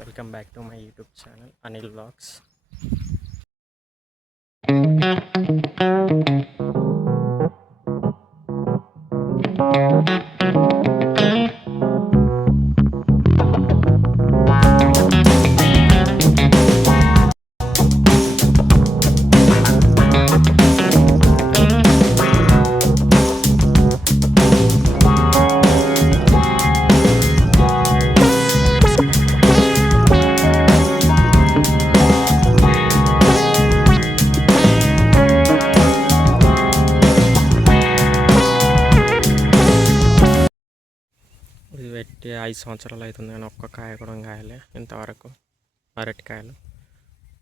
Welcome back to my YouTube channel Anil vlogs. ఇది పెట్టి 5 సంవత్సరాలు అవుతుంది కానీ ఒక్క కాయ కూడా కాయలే ఇంతవరకు. అరటికాయలు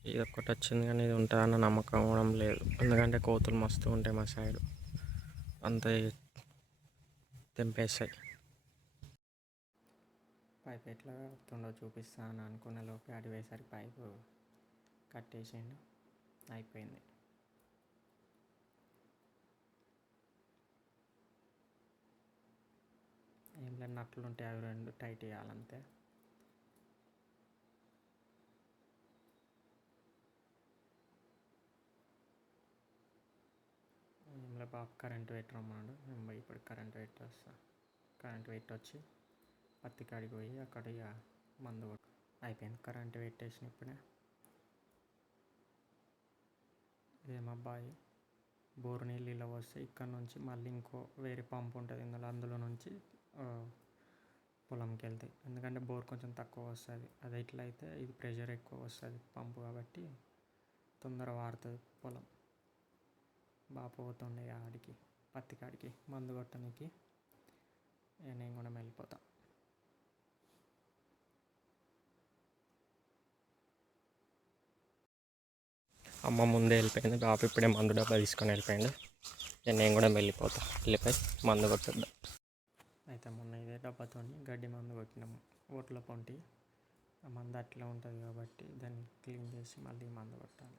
ఇది ఒక్కటి వచ్చింది కానీ ఇది ఉంటుందన్న నమ్మకం కూడా లేదు, ఎందుకంటే కోతులు మస్తు ఉంటాయి మా సైడ్, అంత తెంపేస్తాయి. పైపు ఎట్లా కడుతుండో చూపిస్తాను అనుకునే లోపే అడివేసరికి పైపు కట్టేసిండు, అయిపోయింది. ఏం లేదు, నట్లు ఉంటాయి అవి రెండు టైట్ చేయాలంతే. ఏంలో బాబు కరెంటు పెట్టమన్నాడు, నేను పోయి ఇప్పుడు కరెంటు పెట్టి వస్తా. కరెంటు పెట్టి వచ్చి పత్తి కాడికి పోయి అక్కడ ఇక మందు కొట్టు అయిపోయింది. కరెంటు పెట్టేసిన ఇప్పుడే. ఏమబ్బాయి బోరు నీళ్ళు ఇలా వస్తే ఇక్కడ నుంచి మళ్ళీ ఇంకో వేరే పంపు ఉంటుంది అందులో నుంచి పొలంకి వెళ్తాయి, ఎందుకంటే బోర్ కొంచెం తక్కువ వస్తుంది. అది ఎట్లా అయితే ఇది ప్రెషర్ ఎక్కువ వస్తుంది పంపు, కాబట్టి తొందర వాడుతుంది పొలం. బాగా పోతుండే ఆడికి పత్తి కాడికి మందు కొట్టడానికి, నేను కూడా వెళ్ళిపోతా. అమ్మ ముందే వెళ్ళిపోయింది, బాబు ఇప్పుడే మందు డబ్బా తీసుకొని వెళ్ళిపోయింది. నేను కూడా వెళ్ళిపోతా, వెళ్ళిపోయి మందు కొట్టద్దాం. అయితే మొన్న ఇదే డబ్బాతో గడ్డి మందు కొట్టినాము, ఓట్ల పొంటి. ఆ మందు అట్లా ఉంటుంది కాబట్టి దాన్ని క్లీన్ చేసి మళ్ళీ మందు కొట్టాలి,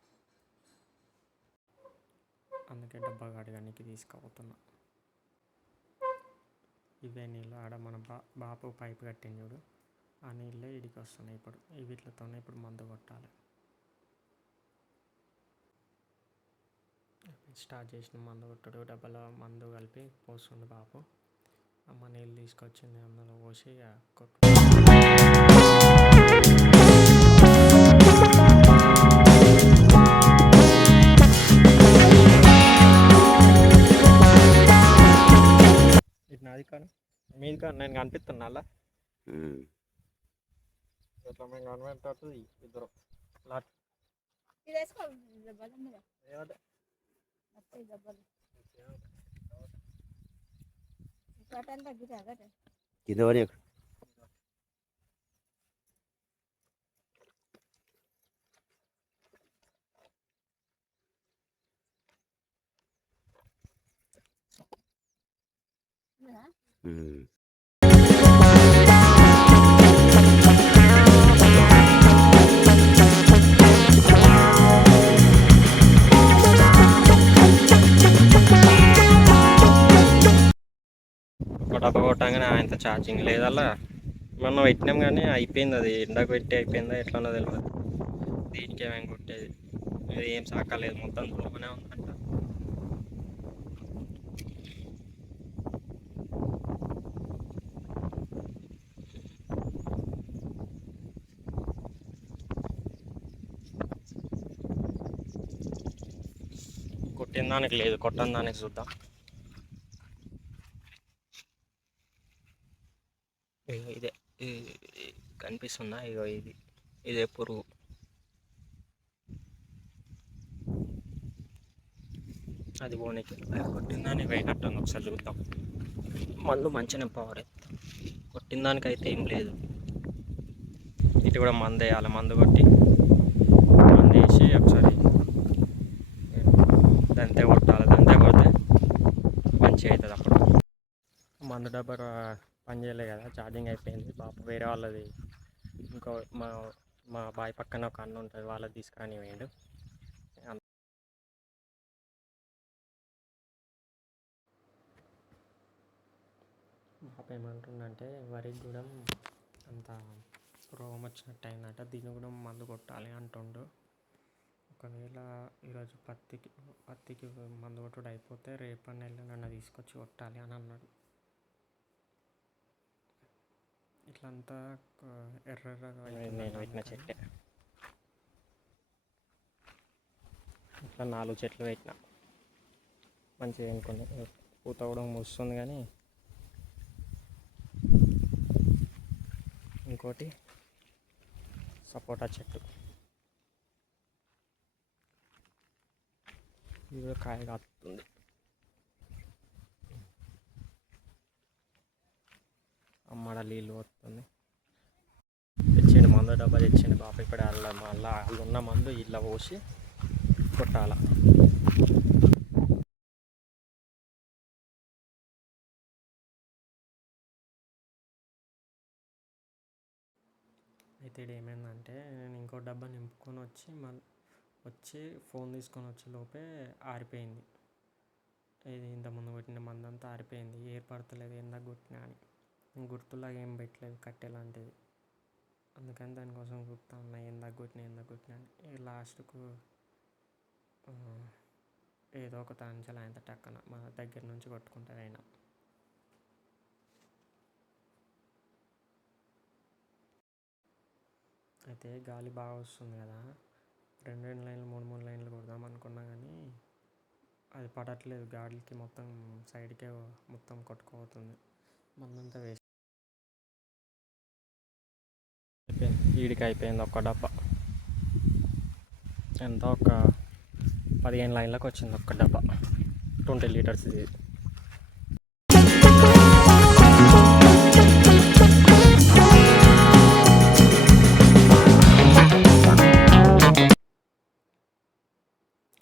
అందుకే డబ్బా కడగడానికి తీసుకుపోతున్నా. ఇవే నీళ్ళు ఆడ మన బాపు పైపు కట్టింది చూడు, ఆ నీళ్ళే ఇడికి వస్తున్నాయి. ఇప్పుడు వీటితోనే ఇప్పుడు మందు కొట్టాలి. స్టార్ట్ చేసిన మందు కొట్టుడు, డబ్బాలో మందు కలిపి పోస్తుండు బాపు. అమ్మ నీళ్ళు తీసుకొచ్చింది, అందులో పోసి కొట్టు. ఇది నాది కాదు, మీది కాదు, నేను కనిపిస్తున్నా అలా ఇట్లా మేము కనిపెట్టు ఇద్దరు కింద డబ్బా కొట్టగానే ఆయనతో ఛార్జింగ్ లేదల్లా. మొన్న పెట్టినాం కానీ అయిపోయింది, అది ఎండకు పెట్టి అయిపోయిందా ఎట్లనో తెలియదు. దీనికి ఏమేమి కొట్టేది, అది ఏం సాకలేదు, మొత్తం దూరమనే ఉందంట. కొట్టిన దానికి లేదు, కొట్టని దానికి చూద్దాం. ఇదే కనిపిస్తుందా, ఇగో ఇదే పురుగు. అది పోనీకి కొట్టిన దానికి పోయినట్టుంది, ఒకసారి చూద్దాం. మందు మంచిగా పవర్ ఎత్తాం, కొట్టిన దానికైతే ఏం లేదు. ఇటు కూడా మందు వేయాలి, మందు కొట్టి మందు వేసి ఒకసారి దంతే కొట్టాలి. దంతే కొడితే మంచిగా అవుతుంది. అప్పుడు మందు డబ్బా పని చేయలేదు కదా, ఛార్జింగ్ అయిపోయింది. బాబు వేరే వాళ్ళది, ఇంకో మా బాయ్ పక్కన ఒక అన్న ఉంటుంది, వాళ్ళది తీసుకుని వేయండు. బాబు ఏమంటుండంటే వరికి కూడా అంత రోగం వచ్చినట్టు అయిందట. దీన్ని కూడా మందు కొట్టాలి అంటుండు. ఒకవేళ ఈరోజు పత్తికి మందు కొట్టుడు అయిపోతే రేపన్న ఎల్లుండన్న తీసుకొచ్చి కొట్టాలి అని అన్నాడు. ఇట్లంతా ఎర్రగా నేను పెట్టిన చెట్టే. ఇట్లా 4 చెట్లు పెట్టిన, మంచిగా ఎన్నుకుని పూత కూడా మూస్తుంది. కానీ ఇంకోటి సపోటా చెట్టు, ఇది కూడా కాయ కాస్తుంది. అమ్మడ నీళ్ళు వస్తుంది. తెచ్చిండు మందు డబ్బా, తెచ్చిండు బాప. ఇప్పుడు మళ్ళీ వాళ్ళు ఉన్న మందు ఇలా పోసి కొట్టాల. అయితే ఇది ఏమైందంటే, నేను ఇంకో డబ్బా నింపుకొని వచ్చి ఫోన్ తీసుకొని వచ్చే లోపే ఆరిపోయింది. ఇది ఇంతకుముందు కొట్టిన మందంతా ఆరిపోయింది. ఏర్పడతలేదు ఎందాక కొట్టినా అని. గుర్తులాగా ఏం పెట్టలేదు కట్టె లాంటిది. అందుకని దానికోసం చూస్తా ఉన్నా ఎందాక కొట్టినా అని. లాస్ట్కు ఏదో ఒక తాంచాలి ఆయన టక్కన మన దగ్గర నుంచి కొట్టుకుంటారు అయినా. అయితే గాలి బాగా వస్తుంది కదా, 2 లైన్లు 3 లైన్లు కొడదాం అనుకున్నా కానీ అది పడట్లేదు. గాలికి మొత్తం సైడ్కే మొత్తం కొట్టుకుపోతుంది. మందంతా వేస్ట్ అయిపోయింది. ఈడికి అయిపోయింది ఒక్క డబ్బా. ఎంత ఒక 15 లైన్లకు వచ్చింది ఒక్క డబ్బా, 20 లీటర్స్.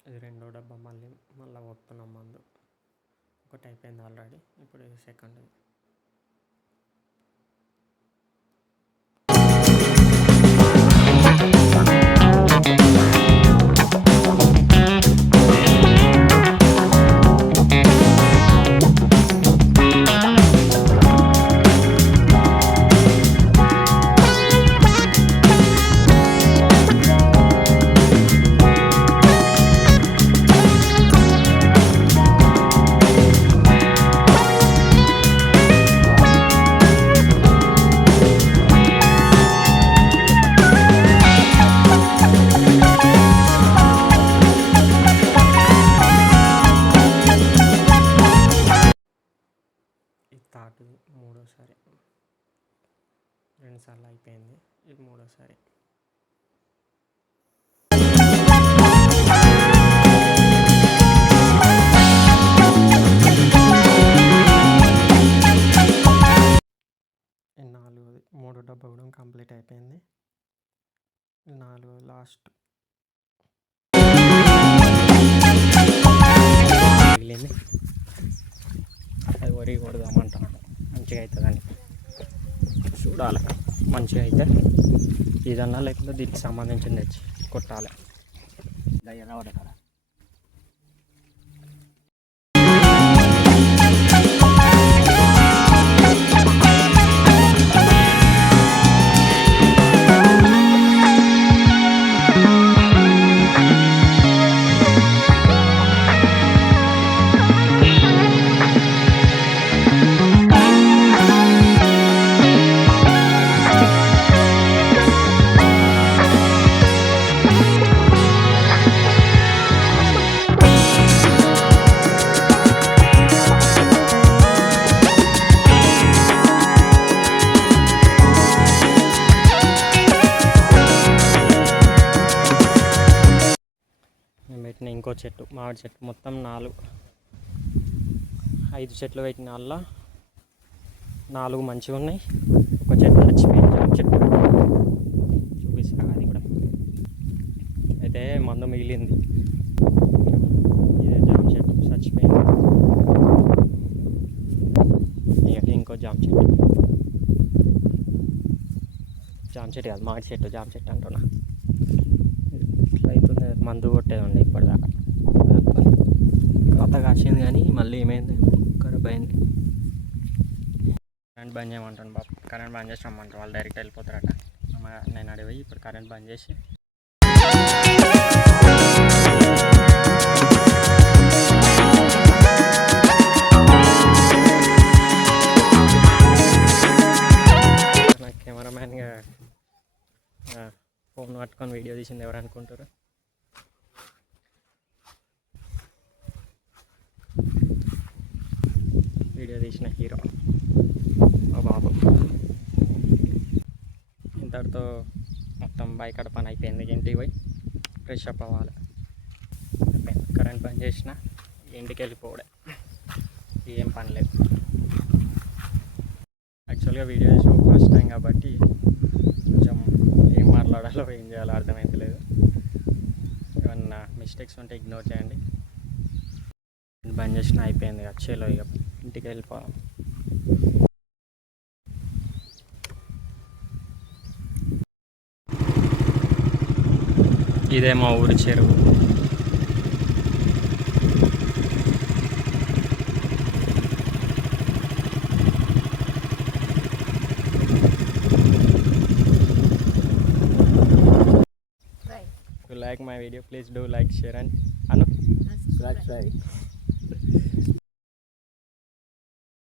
ఇది రెండో డబ్బా. మళ్ళీ పోతున్నాం మందు. ఒకటి అయిపోయింది ఆల్రెడీ, ఇప్పుడు సెకండ్. తాటు మూడోసారి, 2 సార్లు అయిపోయింది, ఇది మూడోసారి. మూడో డబ్బా కూడా కంప్లీట్ అయిపోయింది. 4 లాస్ట్ మిగిలింది. అది వరి కొడదామంట, మంచిగా అవుతుందని చూడాలి. మంచిగా అయితే ఇదన్నా, లేకపోతే దీనికి సంబంధించింది తెచ్చి కొట్టాలి. పెట్టిన ఇంకో చెట్టు, మామిడి చెట్టు. మొత్తం 5 చెట్లు పెట్టిన వల్ల 4 మంచిగా ఉన్నాయి, ఒక చెట్టు చచ్చిపోయింది. జామ చెట్టు చూపిస్తా. అది కూడా అయితే మందు మిగిలింది. ఇదే జామ చెట్టు చచ్చిపోయింది. ఇంకో జామ చెట్టు కాదు, మామిడి చెట్టు. జామ చెట్టు అంటున్నా. ఇట్లా అవుతుంది. మందు కొట్టేది ఉండే ఇప్పటిదాకా, కొత్త కాసింది కానీ మళ్ళీ ఏమైంది, ఖరాబ్ అయింది. కరెంట్ బంద్ చేయమంటాను బాబు. కరెంట్ బంద్ చేసి రమ్మంటారు, వాళ్ళు డైరెక్ట్ వెళ్ళిపోతారట. నేను అడిగి ఇప్పుడు కరెంట్ బంద్ చేసి నా కెమెరామ్యాన్గా ఫోన్ పట్టుకొని వీడియో తీసింది ఎవరు అనుకుంటారు. వీడియో తీసిన హీరో మా బాబు. ఇంతటితో మొత్తం బైక్ పని అయిపోయింది. ఇంటికి పోయి ఫ్రెష్ అప్ అవ్వాలి. కరెంట్ బంద్ చేసిన ఇంటికి వెళ్ళిపోవడే, ఏం పని లేదు. యాక్చువల్గా వీడియో చేసిన ఫస్ట్ టైం కాబట్టి కొంచెం ఏం మాట్లాడాలో ఏం చేయాలో అర్థమైతలేదు. ఏమన్నా మిస్టేక్స్ ఉంటే ఇగ్నోర్ చేయండి. బంద్ చేసిన అయిపోయింది, వచ్చేలో ఇక ఇంటికి వెళ్ళిపోవాలి. ఇదే మా ఊరి చెరువు. If you like my video, please do like, share and subscribe.